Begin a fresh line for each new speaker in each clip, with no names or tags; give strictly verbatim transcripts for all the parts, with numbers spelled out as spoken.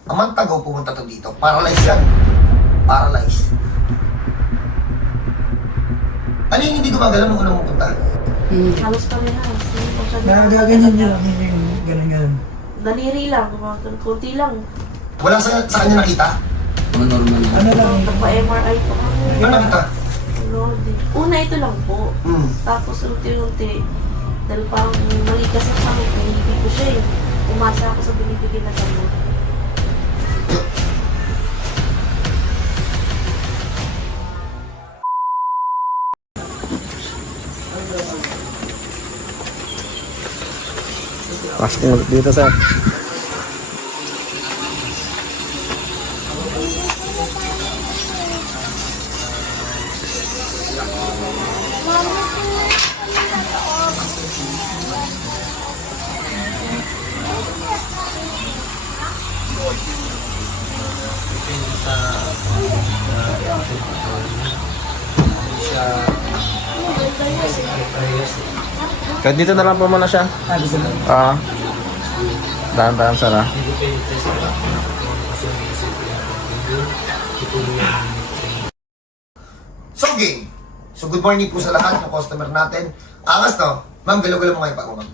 Amantago pumunta to dito. Paralyze yan. Paralyze. Ano yung hindi gumagalaw nung unang pupunta?
Hmm.
Halos parehas. Hindi ko siya
Nagaganyan niya lang yung ganun-ganun.
Daliri lang, gumagano. Kunti lang.
Wala sa, sa kanya nakita?
Mga normal lang.
Ano lang,
Nagpa-M R I pa kami.
Ano nakita?
Lord. Una ito lang po.
Hmm.
Tapos unti-unti, dahil parang mali kasi sa akin, pinipig ko siya eh. Umasa ako sa binibigyan na gamot.
Pasok mo ulit dito, sir. Kahit dito na lang po muna siya.
ah, gusto lang.
Ah. Dahan-dahan, sir, ah.
So, game. So, good morning po sa lahat ng customer natin. Angas, no? Ma'am, galaw-galaw mo ngayon pa ako, ma'am.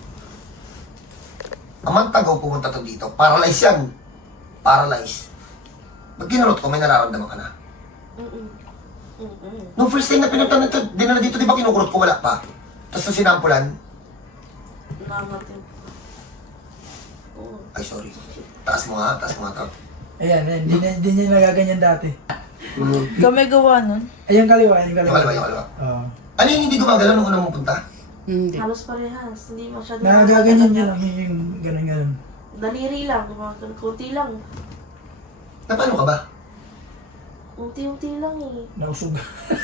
Amantago pumunta to dito. Paralyze yan. Paralyze. Ba't ginarot ko, may nararamdaman ka na?
Mm-mm. Mm-mm.
Nung first time na pinunta nito, dinala dito, di ba kinukurot ko, wala pa? Tapos nung sinampulan,
Nangatin. Oo.
ay sorry. Taas mo nga, taas mo nga to.
Ayan, ayan, hindi na- hindi niya nagaganyan dati.
Kami gawa nun?
Ayun kaliwa, ayun
Yung
kaliwa.
kaliwa, yung kaliwa.
Oo.
Ano yung hindi gumagalaw nung unang pupunta?
Hindi.
Halos parehas. Hindi masyado.
Nagaganyan niya lang yung ganun-ganun.
Daliri lang, gumagano. Kunti lang.
Na paano ka ba?
Unti-unti lang eh.
Nausog.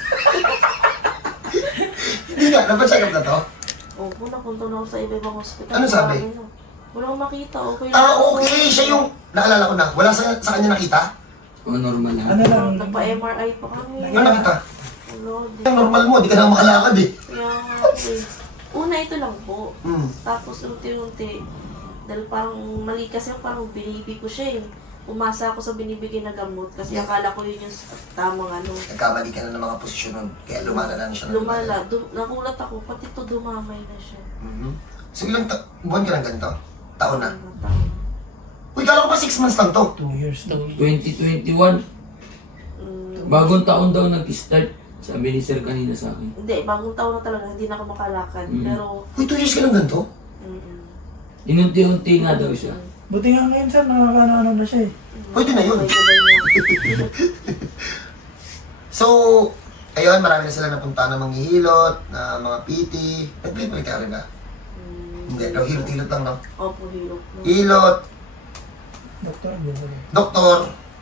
Hindi nga, napacheck up na to.
Opo, napunta na ako sa iba-ibang hospital.
Ano sabi?
Wala, wala akong makita. Okay lang.
Ah, okay. Siya yung, naalala ko na, wala sa, sa kanya nakita?
Mga normal lang.
Ano lang,
Nagpa-M R I pa kami.
Ano nakita?
Oh, Lord.
Ang normal mo, di ka na makalakad eh.
Kaya nga eh. Una ito lang po.
Hmm.
Tapos unti-unti, dahil parang mali kasi parang binibig ko siya eh. Umasa ako sa binibigyan na gamot kasi akala ko yun yung tamang ano.
Nagkamali ka na ng mga posisyon nun, kaya lumala lang siya. ng
Lumala. Du- nakulat ako, pati to dumamay na siya.
Mhm. So ilang ta- buwan ka lang ganito? Taon na?
Ano, taon.
Uy, kala ko pa six months lang to.
two years.
twenty twenty-one,
Mm,
bagong taon daw nag-start. Sabi ni sir kanina sa akin.
Hindi, bagong taon na talaga, hindi na ako makalakad.
Mm.
Pero,
Uy, two years ka lang ganito?
mm,
Inunti-unti nga daw siya.
Buti nga ngayon sir, nakakaano na siya eh.
Pwede na yun.
Sabay-sabay niya.
So, ayun, marami na sila napunta ng mga hilot, na mga P T. Nag-play ka rin na?
Mm,
Hindi, no, hilot-hilot lang, no?
Opo, hirap. No?
Hilot,
Doktor, buko.
doktor.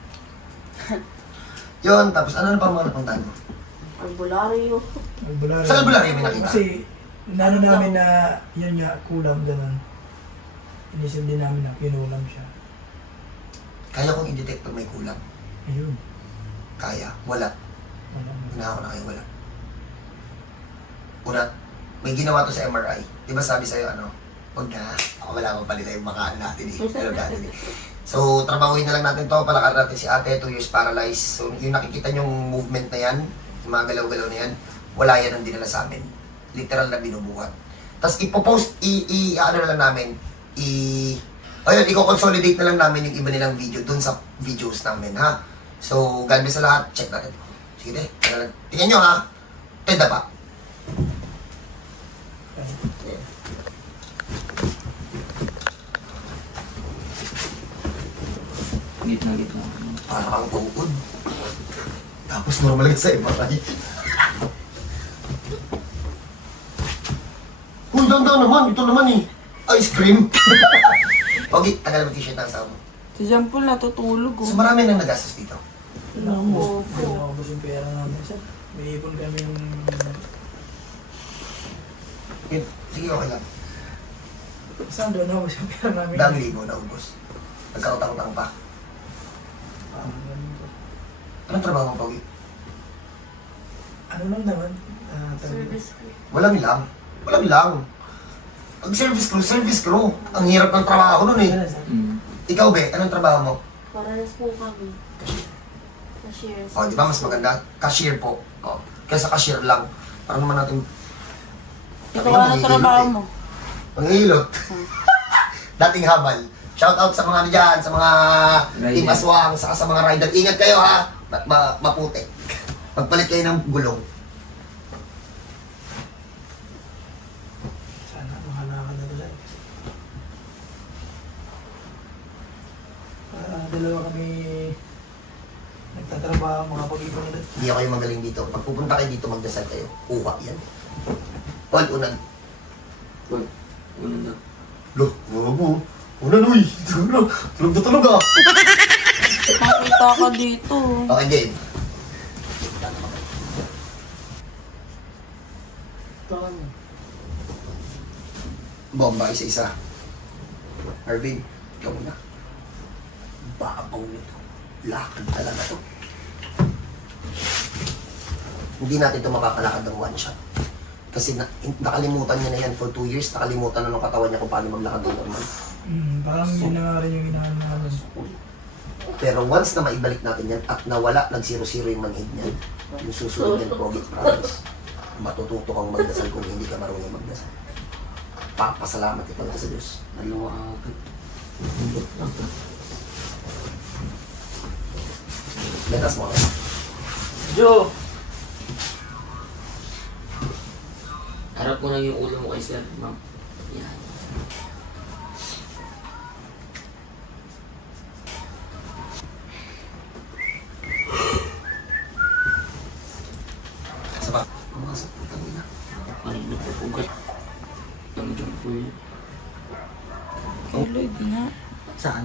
Yun, tapos ano na pa mga napuntahan mo?
Albularyo.
Albularyo.
Sa albularyo may nakita?
Kasi, nano namin na, yun nga, kulam, ganun. Inisip din namin na kinulam siya.
Kaya kong i-detect pag may kulang.
Ayun.
Kaya. Wala.
Wala na.
Una ako na kayo, wala. Una, may ginawa to sa M R I. Di ba sabi sa'yo, ano, huwag na, ako wala pa nila yung makaan natin eh. Pero natin eh. So, trabahuin na lang natin to, palakarin natin si ate, two years paralyzed. So, yung nakikita nyong movement na yan, yung mga galaw-galaw na yan, wala yan ang dinala sa amin. Literal na binubuhat. Tapos ipopost, i, i, ano na lang namin, i, ayun, i-consolidate na lang namin yung iba nilang video dun sa videos namin, ha? So, God bless sa lahat, check natin. Sige, de. Tingnan nyo, ha? Tenda pa.
Gitna, gitna.
Para kang tuod. Tapos normal ka sa M R I. Uy, dandan naman. Ito naman eh. Ice cream. Pogi, tagal mo t-shirt ng asawa mo.
Si Jean Paul natutulog
So
oh.
marami nang nagastos dito.
Naubos.
Opo.
Naubos yung pera namin sir. May ipon kami yung...
Yun, sige, okay lang.
Saan doon naubos yung pera namin?
Daang libo na ubos. Nagkautang-utang pa.
Ah, ganun po.
Anong trabaho mo, Pogi?
Ano lang naman? Ah, talaga.
Service ko.
Walang lang. Walang lang. Pag service crew, service crew. Ang hirap ng trabaho nun eh.
Ano, sir?
Mm.
Ikaw, Be, anong trabaho mo?
Parehas po kami. Cashier.
O, di ba mas maganda? Cashier po. O, kaysa cashier lang. Para naman natin...
Ito ka na trabaho mo.
Panghihilot. Dating habal. Shout out sa mga dyan, sa mga team
Rider.
aswang, saka sa mga rider. Ingat kayo ha, ma ma maputi. Magpalit kayo ng gulong.
Sana makalakad na doon. Ah, dalawa kami nagtatrabaho, mga pag-ipon nila.
Hindi ako kayo magaling dito. Pag pupunta kayo dito, magdasal kayo. Uwa yan. Paul, unang.
Uy, una na.
Lo, gago. Unang, uy. Tulog tulog na tulog ah.
Makita ka dito.
Okay, game. Bomba, isa-isa. Arvin, ikaw muna. Babaw nito. Lakad talaga to. Hindi natin ito mapapalakad ng one shot. Kasi na, nakalimutan niya na yan for two years. Nakalimutan na ng katawan niya kung paano maglakad ng normal.
Hmm, parang yun na nga rin yung ginahan namin.
Pero once na maibalik natin yan at nawala, nag-zero-zero yung manhid niyan, yung susunod yan, Pogi, promise, matututo kang magdasal kung hindi ka marunong magdasal. Papasalamat ito sa Diyos.
Dalawa agad.
Letas mo.
Jo! Harap ko lang yung ulo mo kay sir, ma'am. Yan.
Sa ba? Pumasok. Tangin na.
Parang nagpupugat. Ang dyan po yun.
Lloyd nga.
Saan?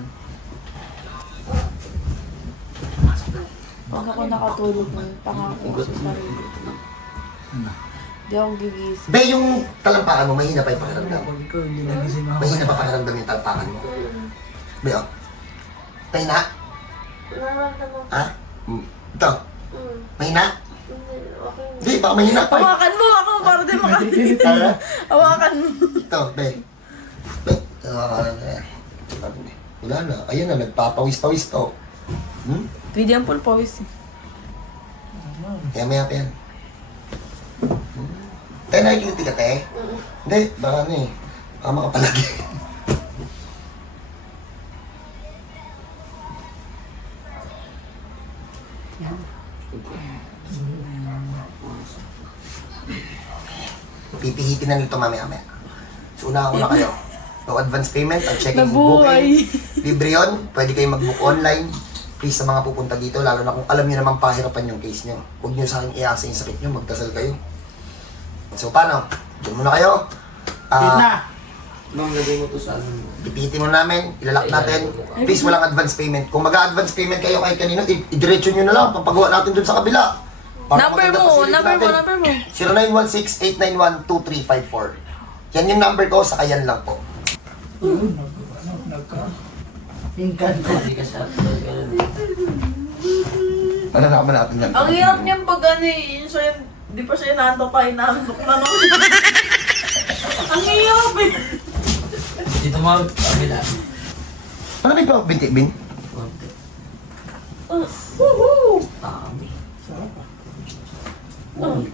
Pag ako nakatulog mo, pangako ko sa sarili. Hindi ako gigising.
Be, yung talampakan mo, mahina pa yung pakiramdam.
Pag ikaw hindi nagising ako.
Mahina pa pakiramdam yung talampakan mo. Be, oh. Mahina?
Nararamdaman ko.
Ha? Hmm. Ito.
Mm.
Mahina?
Hindi, okay.
Hindi, baka mahina pa eh.
Hawakan mo ako para di makatitin.
Ha?
Hawakan mo.
Ito, be. Be. Ah, eh. Wala na. Ayun na, nagpapawis-pawis to. Hmm?
Pwede ang pulpawis eh.
Kaya maya pa yan. Hmm. Tayo nakikiliti ka, te? Hindi, baka ano eh. Baka makapalagi. Pipihitin na nito mamaya-maya. So, unahan ko na kayo. No advance payment, ang checking book booking. Libre yun. Pwede kayo mag-book online. Please sa mga pupunta dito, lalo na kung alam niyo naman pahirapan yung case niyo. Huwag niyo sa akin iasa yung sakit niyo, magdasal kayo. So, paano? Doon muna kayo. Ah,
Ma'am, lagay mo to sa ano.
pipihitin mo namin, ilalak natin. Please, walang advance payment. Kung mag-advance payment kayo kahit kanino, i- idiretso nyo na lang. Papagawa natin dun sa kabila. Para
Number
maganda
mo,
facility
number mo,
natin.
number mo.
zero nine one six, eight nine one, two three five four. Yan yung number ko, saka yan lang po.
Yun, nag, ano, nagka... Ingkan ko.
Hindi ka sa ganun.
Ano na naman natin yan?
Ang hirap niyan pag ano eh, so yun, di pa siya inaantok pa, inaantok na no. Ang hirap eh.
Dito ma'am, kabila.
Ano may pa binti, bin?
Woohoo!
Dami.
Sarap ah.
Uy.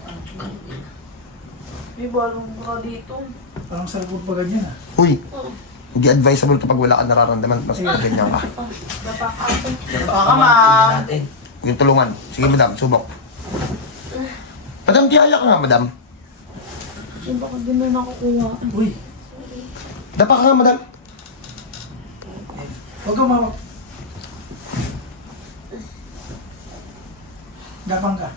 May balong ka dito.
Parang sarap pa ganyan ah.
Uy, hindi advisable kapag wala ka nararamdaman. Mas ganyan ka.
Baka ma'am.
Natin.
Yung tulungan. Sige, madam, subok. Madam, tiyaya ka nga, madam.
Kasi baka ganun ako kuha.
Uy,
Dapa ka nga, madam.
huwag ka mawak. Gapang ka.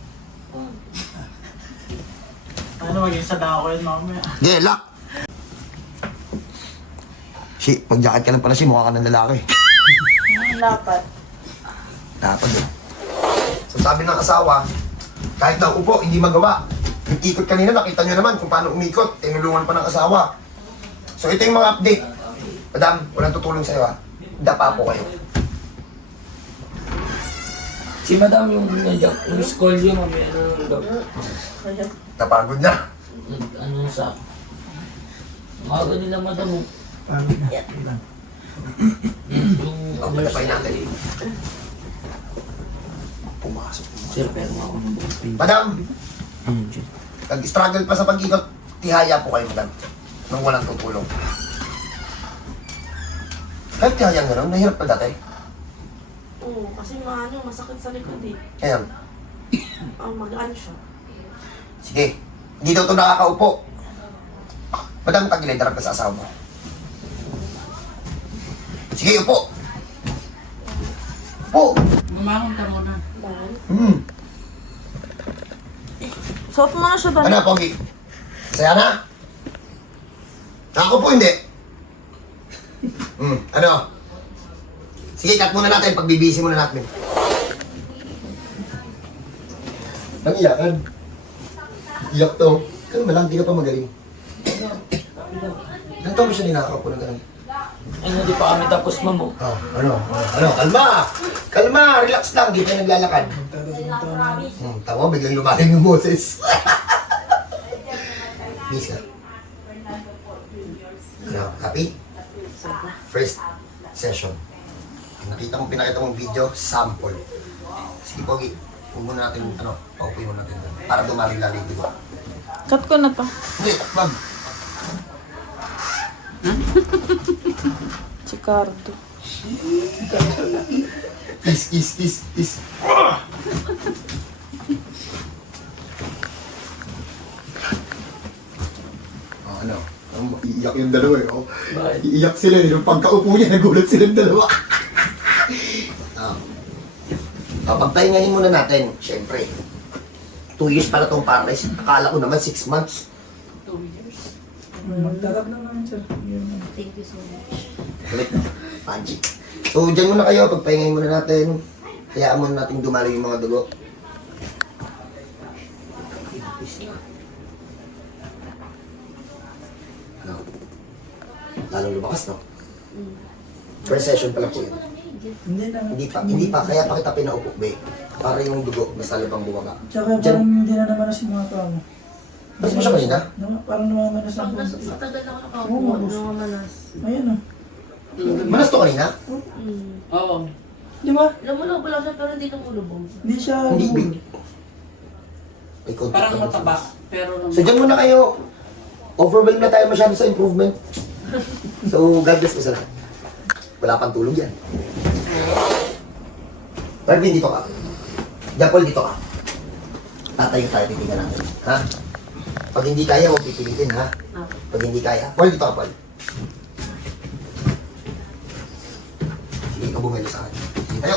Ano, maging sa dako yun mamaya.
Yeah, lock. Si, pag-jacket ka lang pala si, mukha ka ng lalaki.
Ang lapat.
Dapat eh. So sabi ng asawa, kahit na upo, hindi magawa. Yung ikot kanina, nakita nyo naman kung paano umikot. Tinulungan pa ng asawa. So ito yung mga update. Madam, walang tutulong sa'yo ha. Dapa po kayo.
Si madam yung nandiyan, yung school yun, mami, ano daw.
Napagod na.
Nag- Ano sa... Mga nila madam, oh.
Pagod na. Ilan.
Oh, patapay natin. Pumasok.
Sir, pero ako ng ballpen.
Madam,
Ano dyan?
nag-struggle pa sa pag-ikot, tihaya po kayo, madam. Nang walang tutulong. Kahit tihaya gano'n, nahirap pa dati.
Oo, kasi maano, masakit sa likod eh.
Ayan.
Ang magaan siya.
Sige, hindi daw ito nakakaupo. Madam, tagilay, darag ka sa asawa mo. Sige, upo. Upo.
Bumangon ka muna.
Bawal.
Hmm.
Suot mo na siya dahil.
Ano, Pogi? Saya na? Ako po hindi. Hmm, ano? Sige, cut muna natin. Pagbibisi muna natin. Ang iyakan. Iyak to. Kalma lang, di ka pa magaling. Ilan taon mo siya ninakaw po na ganun?
Ay, hindi pa kami tapos, ma'am. oh.
Oh, ano? Ano? Kalma! Kalma! Relax lang, di tayo naglalakad. Hmm, tama, biglang lumalim yung boses. Miss ka. Ano? Happy? First session. Nakita mong pinakita mong video, sample. Sige, Pogi. Huwag muna natin, ano, paupuin muna natin. doon. Para dumali-lali, di ba?
Cut ko na to.
Hindi, ma'am.
Si Cardo.
Kiss, kiss, kiss, kiss. Oh, ano? Um, iiyak yung dalawa eh. Oh. Iiyak sila eh. Yung pagkaupo niya, nagulat silang dalawa. oh. Oh, pagpahingahin muna natin, syempre. Two years pala itong paradise. Akala ko naman six months.
Magtatap lang naman, sir. Yun.
Thank you so much.
Kulit na. Magic. So, dyan muna kayo. Pagpahingahin muna natin. Hayaan muna natin dumalo yung mga dugo. No. Lalong lumakas, no? First session pa lang po yun.
Hindi na.
Hindi pa, hindi pa. Kaya pa kita pinaupo, be. Para yung dugo, mas lalo pang bumaga.
Tsaka
Dyan,
parang hindi na naman yung mga paa mo.
mas mo siya kanina?
Nama- Parang namamanas
Pag
ang
nas
puso.
matagal ako
Oo,
nakaupo,
mabos.
namamanas.
Ayan o.
Manas to kanina?
Mm.
Oo.
Di ba?
Lumulubog lang siya pero hindi lumulubog.
Hindi siya
Hindi,
bubog.
big. May konti
Parang
pa.
mataba. Pero
So, dyan muna kayo. Overwhelmed na tayo masyado sa improvement. So, God bless po sa lahat. Wala pang tulog yan. Marvin, dito ka. Japol, dito ka. Tatayo tayo, titignan natin. Ha? Pag hindi kaya, huwag pipilitin, ha? Pag hindi kaya. Paul, dito ka, Paul. Sige, ikaw bumelo sa akin. Sige, tayo.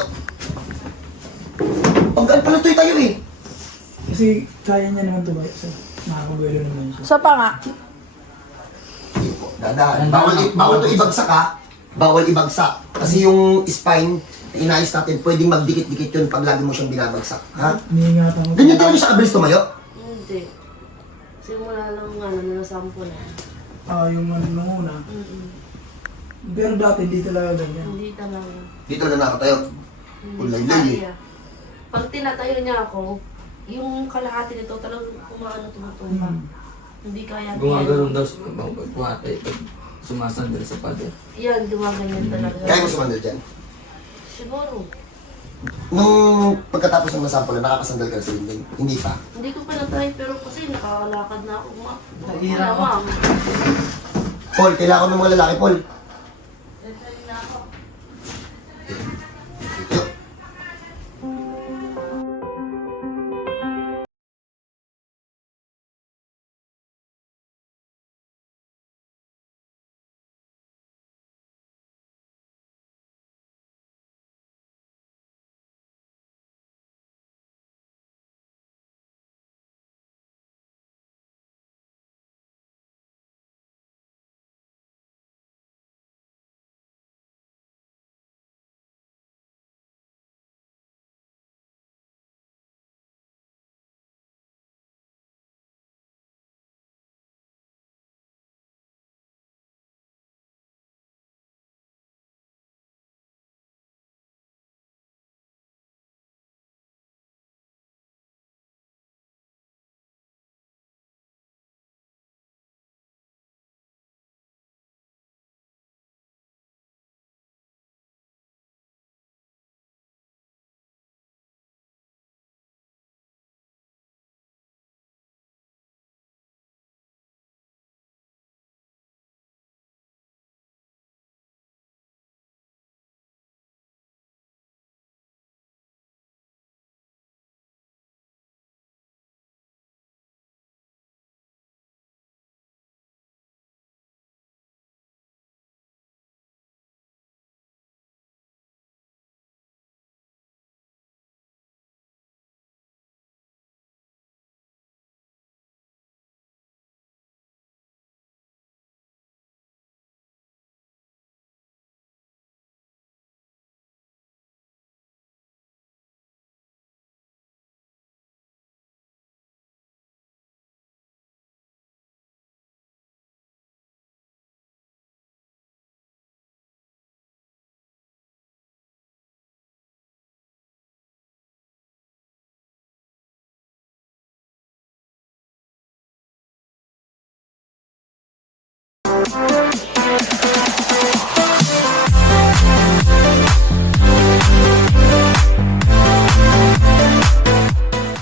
Panggal pala ito'y tayo eh.
Kasi kaya niya naman tumayo, sir. Nakakabuelo naman siya.
sa pa nga.
Sige po, dadaan. Bawal, bawal ito ibagsak ha. Bawal ibagsak. Kasi yung spine, na inayos natin, pwedeng magdikit-dikit yun pag lagi mo siyang binabagsak. Ha?
Iniingatan ko.
Ganyan tayo siya kabilis tumayo.
Hindi. Simula lang ano, nanasampo na.
Ah, yung ano nung una.
Mm-mm.
Pero dati hindi talaga ganyan.
Hindi talaga.
Dito na nakatayo.
Hindi
Ulay-lay eh.
kaya. Pag tinatayo niya ako, yung kalahati nito talagang kumaano tumutumba.
Hmm.
Hindi kaya.
Gumagano'n daw sa pag pumatay pag sumasandal sa pader.
Yan, gumaganyan talaga.
Kaya mo sumandal dyan.
Siguro.
Nung pagkatapos ng nasample, nakakasandal ka na sa dinding. Hindi pa.
Hindi ko pa na-try pero kasi nakakalakad na ako. Ma-
Nahihirap
Wala, ma'am.
Paul, kailangan ng mga lalaki, Paul.